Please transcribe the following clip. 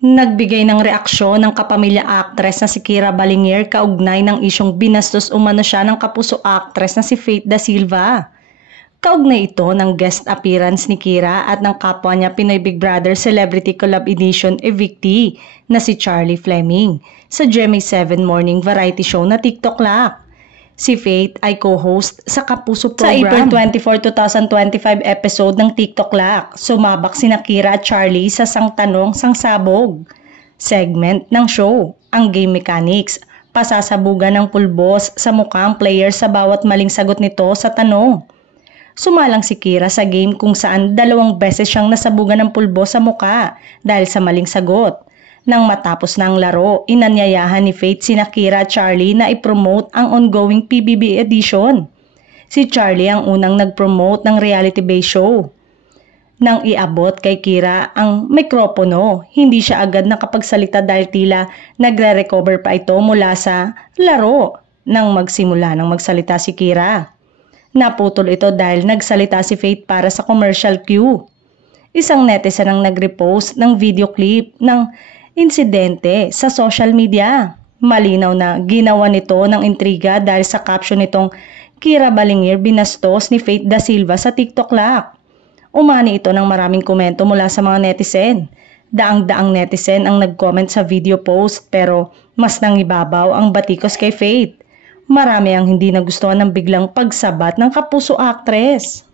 Nagbigay ng reaksyon ng kapamilya actress na si Kyra Balinger kaugnay ng isyong binastos umano siya ng kapuso actress na si Faith Da Silva. Kaugnay ito ng guest appearance ni Kyra at ng kapwa niya Pinoy Big Brother Celebrity Collab Edition evictee na si Charlie Fleming sa GMA7 Morning Variety Show na TikTok Lock. Si Faith ay co-host sa Kapuso program. Sa April 24, 2025 episode ng TikTok Lock, sumabak sina Kyra at Charlie sa Sang Tanong Sang Sabog segment ng show, ang game mechanics, pasasabugan ng pulbos sa mukhang player sa bawat maling sagot nito sa tanong. Sumalang si Kyra sa game kung saan 2 beses siyang nasabugan ng pulbos sa muka dahil sa maling sagot. Nang matapos na ang laro, inanyayahan ni Faith sina Kyra at Charlie na i-promote ang ongoing PBB edition. Si Charlie ang unang nag-promote ng reality-based show. Nang iabot kay Kyra ang mikropono, hindi siya agad nakapagsalita dahil tila nagre-recover pa ito mula sa laro nang magsimula ng magsalita si Kyra. Naputol ito dahil nagsalita si Faith para sa commercial cue. Isang netizen ang nag-repost ng video clip ng insidente sa social media. Malinaw na ginawa nito ng intriga dahil sa caption nitong Kyra Balinger binastos ni Faith Da Silva sa TikTok Lock. Umani ito ng maraming komento mula sa mga netizen. Daang-daang netizen ang nag-comment sa video post pero mas nangibabaw ang batikos kay Faith. Marami ang hindi nagustuhan ng biglang pagsabat ng kapuso actress.